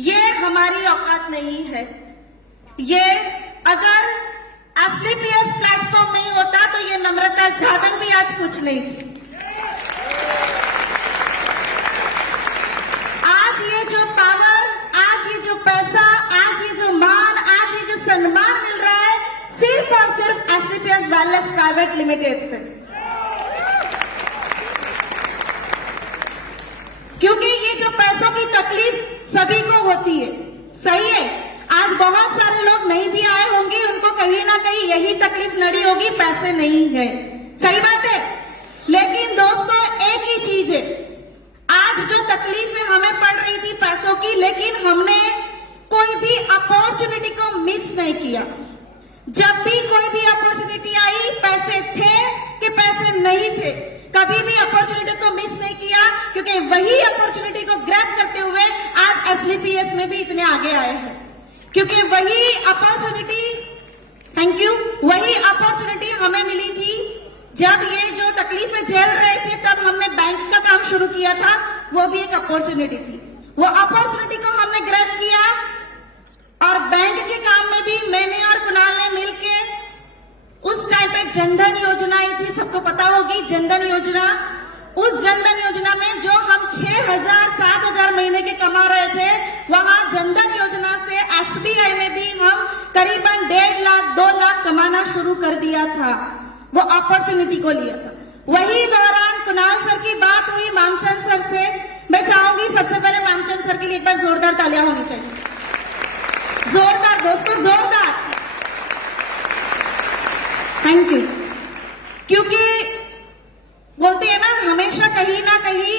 ये हमारी औकात नहीं है। ये अगर असली पीएस प्लेटफॉर्म नहीं होता तो ये नम्रता जाधव भी आज कुछ नहीं थी। आज ये जो पावर, आज ये जो पैसा, आज ये जो मान, आज ये जो सम्मान मिल रहा है सिर्फ और सिर्फ असली पीएस वेलनेस प्राइवेट लिमिटेड से। क्योंकि ये जो पैसों की तकलीफ सभी को होती है, सही है। आज बहुत सारे लोग नहीं भी आए होंगे, उनको कहीं ना कहीं यही तकलीफ नड़ी होगी, पैसे नहीं है, सही बात है। लेकिन दोस्तों एक ही चीज है, आज जो तकलीफ हमें पड़ रही थी पैसों की, लेकिन हमने कोई भी अपॉर्चुनिटी को मिस नहीं किया। जब भी कोई भी अपॉर्चुनिटी आई, पैसे थे कि पैसे नहीं थे, कभी भी अपॉर्चुनिटी को मिस नहीं किया, क्योंकि वही अपॉर्चुनिटी को ग्रैब करते हुए आज एसलीपीएस में भी इतने आगे आए हैं। क्योंकि वही अपॉर्चुनिटी, थैंक यू, वही अपॉर्चुनिटी हमें मिली थी जब ये जो तकलीफें झेल रहे थे, तब हमने बैंक का काम शुरू किया था। वो भी एक अपॉर्चुनिटी थी, वो अपॉर्चुनिटी को हमने ग्रैब किया। और बैंक के काम में भी मैंने और कुणाल ने मिलके, उस टाइम पे जनधन योजना आई थी, सबको पता होगी जनधन योजना। उस जनधन योजना में जो हम 6,000 7,000 महीने के कमा रहे थे, वहां जनधन योजना से एसबीआई में भी हम करीबन 1.5 लाख 2 लाख कमाना शुरू कर दिया था। वो अपॉर्चुनिटी को लिया था। वही दौरान कुणाल सर की बात हुई मामचंद सर से। मैं चाहूंगी सबसे पहले मामचंद सर के लिए एक बार जोरदार तालियां होनी चाहिए। जोरदार दोस्तों, जोरदार, थैंक यू। क्योंकि बोलते हैं ना, हमेशा कहीं ना कहीं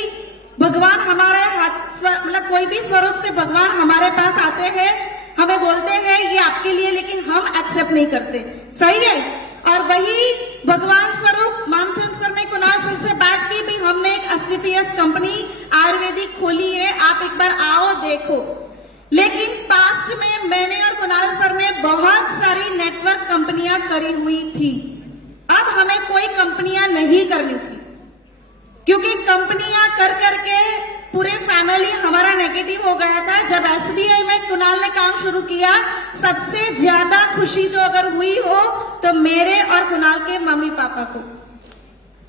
भगवान हमारे हाथ, मतलब कोई भी स्वरूप से भगवान हमारे पास आते हैं, हमें बोलते हैं ये आपके लिए, लेकिन हम एक्सेप्ट नहीं करते, सही है। और वही भगवान स्वरूप मामचंद सर ने कुणाल सर से बात की भी, हमने एक एसलीपीएस कंपनी आयुर्वेदिक खोली है, आप एक बार आओ देखो। लेकिन पास्ट में मैंने और कुणाल सर ने बहुत सारी नेटवर्क कंपनियां करी हुई थी। अब हमें कोई कंपनियां नहीं करनी थी, क्योंकि कंपनियां कर करके पूरे फैमिली हमारा नेगेटिव हो गया था। जब एसबीआई में कुणाल ने काम शुरू किया, सबसे ज्यादा खुशी जो अगर हुई हो तो मेरे और कुणाल के मम्मी पापा को,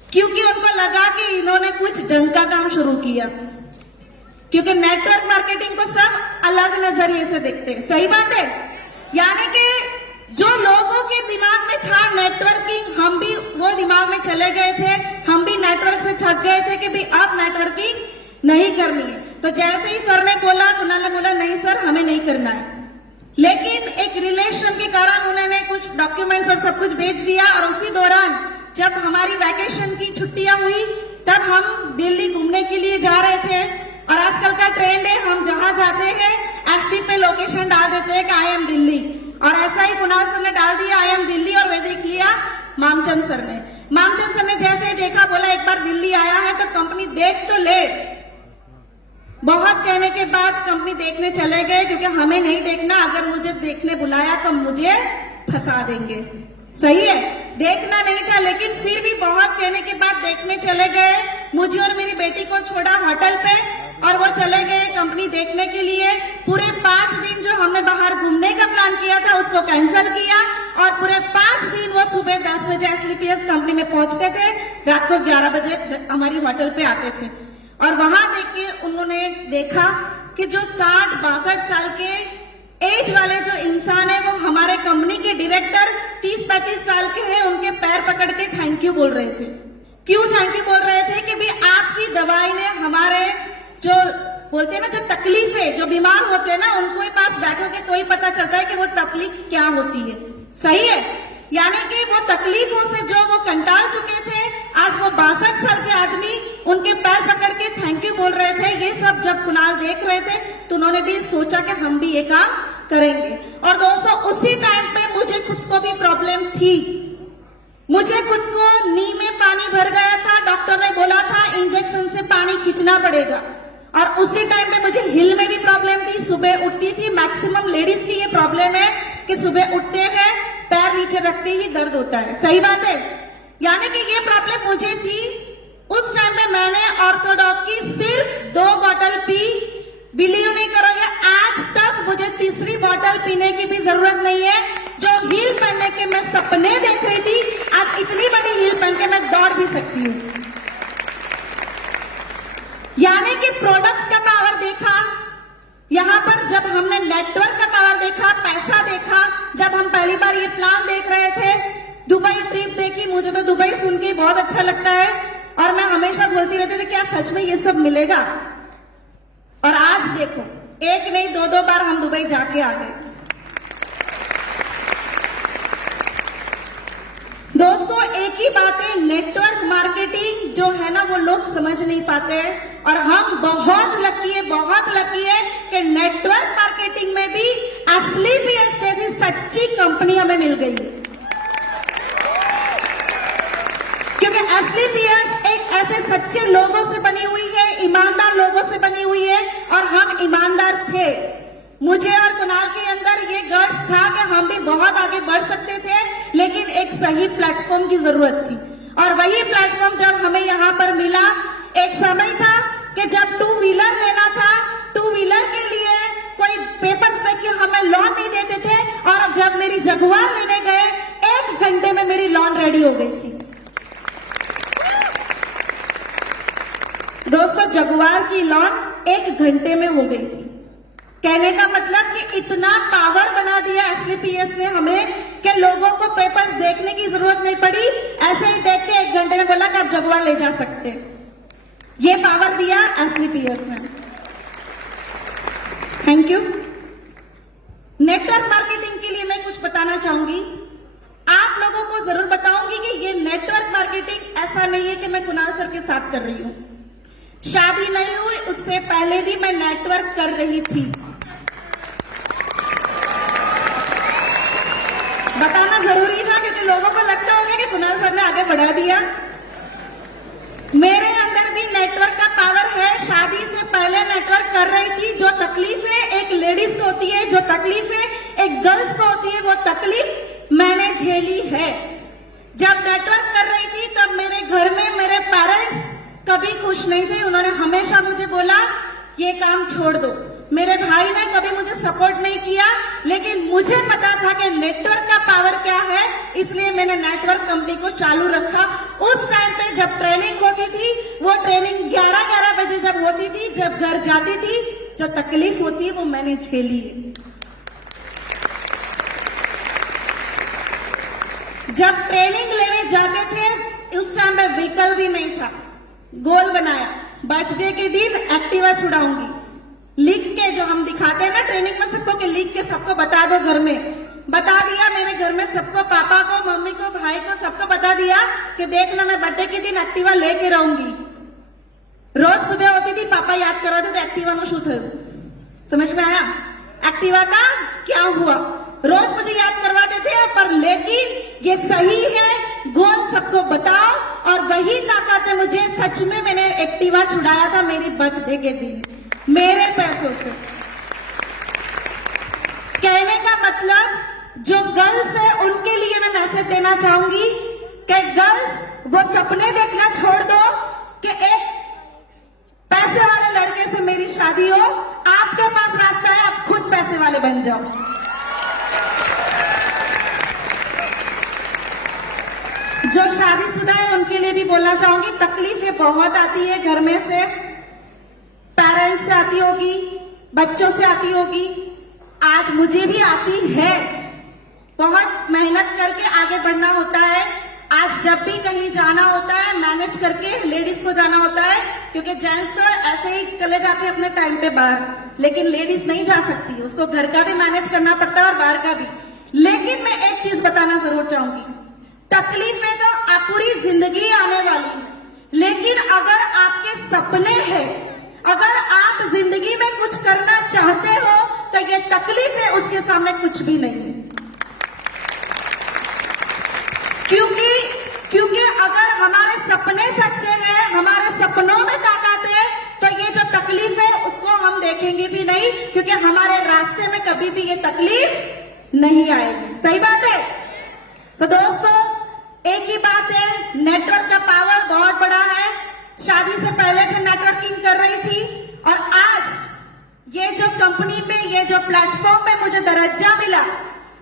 क्योंकि उनको लगा कि इन्होंने कुछ ढंग का काम शुरू किया। क्योंकि नेटवर्क मार्केटिंग को सब अलग नजरिए से देखते हैं, सही बात है। यानी कि जो लोगों के दिमाग में था नेटवर्किंग, हम भी वो दिमाग में चले गए थे, हम भी नेटवर्क से थक गए थे कि भी अब नेटवर्किंग नहीं करनी है। तो जैसे ही सर ने बोला, कुणाल ने बोला नहीं सर हमें नहीं करना है। लेकिन एक रिलेशन के कारण उन्होंने कुछ डॉक्यूमेंट्स और सब कुछ भेज दिया। और उसी दौरान जब हमारी वैकेशन की छुट्टियां हुई, तब हम दिल्ली घूमने के लिए जा रहे थे। और आजकल का ट्रेंड है, हम जहां जाते हैं एफपी पे लोकेशन डाल देते हैं कि आई एम दिल्ली। और ऐसा ही कुणाल सर ने डाल दिया आई एम दिल्ली, और वे देख लिया मामचंद सर ने। मामचंद सर ने जैसे ही देखा, बोला एक बार दिल्ली आया है तो कंपनी देख तो ले। बहुत कहने के बाद कंपनी देखने चले गए, क्योंकि हमें नहीं देखना, अगर मुझे देखने बुलाया तो मुझे फंसा देंगे, सही है। देखना नहीं था, लेकिन फिर भी बहुत कहने के बाद देखने चले गए। मुझे और मेरी बेटी को छोड़ा होटल पे और वो चले गए कंपनी देखने के लिए। पूरे 5 दिन जो हमने बाहर घूमने का प्लान किया था उसको कैंसिल किया, और पूरे 5 दिन वो सुबह 10 बजे एसलीपीएस कंपनी में पहुंचते थे, रात को 11 बजे हमारी होटल पे आते थे। और वहां देख के उन्होंने देखा कि जो 60-62 साल के एज वाले जो इंसान है, वो हमारे कंपनी के डायरेक्टर 30-35 साल के हैं, उनके पैर पकड़ के थैंक यू बोल रहे थे। क्यों थैंक यू बोल रहे थे? कि भी आपकी दवाई ने हमारे जो बोलते हैं ना, जो तकलीफ है, जो बीमार होते हैं ना, उनको ही पास बैठोगे तो ही पता चलता है कि वो तकलीफ क्या होती है, सही है। यानी कि वो तकलीफों से जो वो कंटाल चुके थे, आज वो 62 साल के आदमी उनके पैर पकड़ के थैंक यू बोल रहे थे। ये सब जब कुणाल देख रहे थे तो उन्होंने भी सोचा कि हम भी ये काम करेंगे। और दोस्तों उसी टाइम पे मुझे खुद को भी प्रॉब्लम थी, मुझे खुद को नी में पानी भर गया था। डॉक्टर ने बोला था इंजेक्शन से पानी खींचना पड़ेगा। और उसी टाइम पे मुझे हिल में भी प्रॉब्लम थी, सुबह उठती थी। मैक्सिमम लेडीज की ये प्रॉब्लम है कि सुबह उठते हैं पैर नीचे रखते ही दर्द होता है, सही बात है। यानी कि ये प्रॉब्लम मुझे थी। उस टाइम पे मैंने ऑर्थोडॉक की सिर्फ 2 बॉटल पी। बिलीव नहीं करोगे, आज सपने देख रही थी, आज इतनी बड़ी हील पहन के मैं दौड़ भी सकती हूँ। यानी कि प्रोडक्ट का पावर देखा, यहाँ पर जब हमने नेटवर्क का पावर देखा, पैसा देखा, जब हम पहली बार ये प्लान देख रहे थे, दुबई ट्रिप देखी, मुझे तो दुबई सुन के बहुत अच्छा लगता है और मैं हमेशा बोलती रहती थी क्या सच में ये सब मिलेगा। और आज देखो, एक नहीं दो बार हम दुबई जाके आ गए। दोस्तों एक ही बात है, नेटवर्क मार्केटिंग जो है ना वो लोग समझ नहीं पाते हैं और हम बहुत लकी है कि नेटवर्क मार्केटिंग में भी असली पीएस जैसी सच्ची कंपनी हमें मिल गई है। क्योंकि असली पीएस एक ऐसे सच्चे लोगों से बनी हुई है, ईमानदार लोगों से बनी हुई है और हम ईमानदार थे। मुझे और कुणाल के अंदर ये गट्स था कि हम भी बहुत आगे बढ़ सकते थे, लेकिन एक सही प्लेटफॉर्म की जरूरत थी और वही प्लेटफॉर्म जब हमें यहाँ पर मिला। एक समय था कि जब टू व्हीलर लेना था, टू व्हीलर के लिए कोई पेपर्स तक के हमें लोन नहीं देते थे और अब जब मेरी जगुआर लेने गए 1 घंटे में मेरी लोन रेडी हो गई थी। दोस्तों जगुआर की लोन 1 घंटे में हो गई थी। कहने का मतलब कि इतना पावर बना दिया असली पीएस ने हमें कि लोगों को पेपर्स देखने की जरूरत नहीं पड़ी, ऐसे ही देख के 1 घंटे में बोला कि आप जगुआर ले जा सकते हैं। ये पावर दिया असली पीएस ने। Thank you. नेटवर्क मार्केटिंग के लिए मैं कुछ बताना चाहूंगी, आप लोगों को जरूर बताऊंगी कि ये नेटवर्क मार्केटिंग ऐसा नहीं है कि मैं कुणाल सर के साथ कर रही हूं। शादी नहीं हुई उससे पहले भी मैं नेटवर्क कर रही थी। बताना जरूरी था क्योंकि लोगों को लगता होगा कि कुणाल सर ने आगे बढ़ा दिया। मेरे अंदर भी नेटवर्क का पावर है। शादी से पहले नेटवर्क कर रही थी। जो तकलीफें एक लेडीज को होती है, जो तकलीफें एक गर्ल्स को होती है, वो तकलीफ मैंने झेली है। जब नेटवर्क कर रही थी तब मेरे घर में मेरे पेरेंट्स कभी खुश नहीं थे। उन्होंने हमेशा मुझे बोला ये काम छोड़ दो। मेरे भाई ने कभी मुझे सपोर्ट नहीं किया, लेकिन मुझे पता था कि नेटवर्क का पावर क्या है, इसलिए मैंने नेटवर्क कंपनी को चालू रखा। उस टाइम पे जब ट्रेनिंग होती थी, वो ट्रेनिंग 11-11 बजे जब होती थी, जब घर जाती थी, जो तकलीफ होती है वो मैंने झेली है। जब ट्रेनिंग लेने जाते थे उस टाइम पे व्हीकल भी नहीं था। गोल बनाया, बर्थडे के दिन एक्टिवा छुड़ाऊंगी, लिख के जो हम दिखाते हैं ना ट्रेनिंग में सबको कि लिख के सबको बता दो। घर में बता दिया, मेरे घर में सबको, पापा को, मम्मी को, भाई को, सबको बता दिया कि देखना मैं बर्थडे के दिन एक्टिवा लेके रहूंगी। रोज सुबह होती थी, पापा याद करवाते थे एक्टिवा नो शू थયું। समझ में आया एक्टिवा का क्या हुआ? रोज मुझे याद करवाते थे, पर लेकिन ये सही है, गोल सबको बताओ। और वही ताकत है मुझे। सच में मैंने एक्टिवा छुड़ाया था मेरी बर्थडे के दिन मेरे पैसों से। कहने का मतलब जो गर्ल्स है उनके लिए मैं मैसेज देना चाहूंगी कि गर्ल्स वो सपने देखना छोड़ दो कि एक पैसे वाले लड़के से मेरी शादी हो। आपके पास रास्ता है, आप खुद पैसे वाले बन जाओ। जो शादीशुदा है उनके लिए भी बोलना चाहूंगी, तकलीफें बहुत आती है घर में से, पेरेंट्स से आती होगी, बच्चों से आती होगी, आज मुझे भी आती है। बहुत मेहनत करके आगे बढ़ना होता है। आज जब भी कहीं जाना होता है मैनेज करके लेडीज को जाना होता है, क्योंकि जेंट्स तो ऐसे ही चले जाते हैं अपने टाइम पे बाहर, लेकिन लेडीज नहीं जा सकती, उसको घर का भी मैनेज करना पड़ता है और बाहर का भी। लेकिन मैं एक चीज बताना जरूर चाहूंगी, तकलीफें तो पूरी जिंदगी आने वाली है, लेकिन अगर आपके सपने हैं, अगर आप जिंदगी में कुछ करना चाहते हो तो ये तकलीफें उसके सामने कुछ भी नहीं है। क्योंकि अगर हमारे सपने सच्चे हैं, हमारे सपनों में ताकत है, तो ये जो तकलीफ है उसको हम देखेंगे भी नहीं, क्योंकि हमारे रास्ते में कभी भी ये तकलीफ नहीं आएगी। सही बात है। तो दोस्तों एक ही बात है, नेटवर्क का पावर बहुत बड़ा है। शादी से पहले से नेटवर्किंग कर रही थी और आज ये जो कंपनी पे, ये जो प्लेटफॉर्म पे मुझे दर्जा मिला,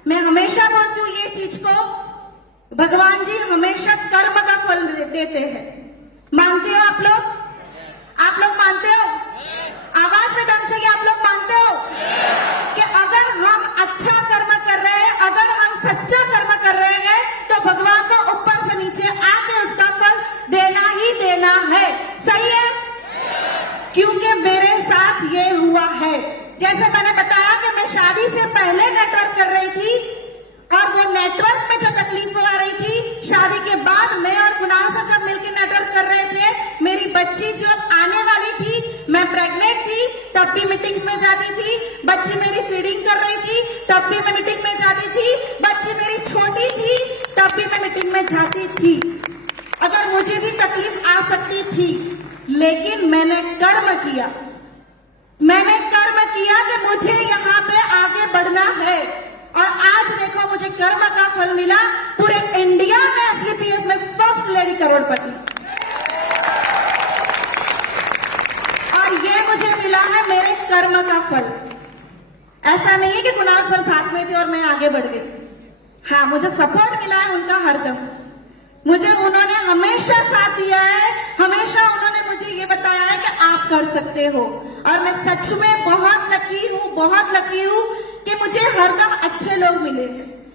मैं हमेशा बोलती हूँ ये चीज को भगवान जी हमेशा कर्म का फल देते हैं। मानते हो आप लोग? आप लोग मानते हो? आवाज में दम चाहिए, आप लोग मानते हो कि अगर हम अच्छा कर्म कर रहे हैं, अगर हम सच्चा कर्म कर रहे हैं, तो भगवान को ऊपर से नीचे आके उसका फल देना ही देना है। सही है? क्योंकि मेरे साथ ये हुआ है। जैसे मैंने बताया कि मैं शादी से पहले नेटवर्क कर रही थी और वो नेटवर्क में जो तकलीफ आ रही थी, शादी के बाद मैं और कुणाल सर जब मिलकर नेटवर्क कर रहे थे, मेरी बच्ची जो आने वाली थी, मैं प्रेग्नेंट थी, तब भी मीटिंग्स में जाती थी। बच्ची मेरी फीडिंग कर रही थी, तब भी मैं मीटिंग में जाती थी। बच्ची मेरी छोटी थी, तब भी मैं मीटिंग में जाती थी। अगर मुझे भी तकलीफ आ सकती थी, लेकिन मैंने कर्म किया। मैंने कर्म किया कि मुझे यहाँ पे आगे बढ़ना है, और आज देखो मुझे कर्म का फल मिला। पूरे इंडिया में एसलीपीएस में फर्स्ट लेडी करोड़पति, और ये मुझे मिला है मेरे कर्म का फल। ऐसा नहीं है कि कुणाल सर साथ में थे और मैं आगे बढ़ गई। हाँ, मुझे सपोर्ट मिला है उनका हरदम। मुझे उन्होंने हमेशा साथ दिया है, हमेशा उन्होंने मुझे ये बताया है कि आप कर सकते हो। और मैं सच में बहुत लकी हूँ, बहुत लकी हूँ कि मुझे हरदम अच्छे लोग मिले हैं।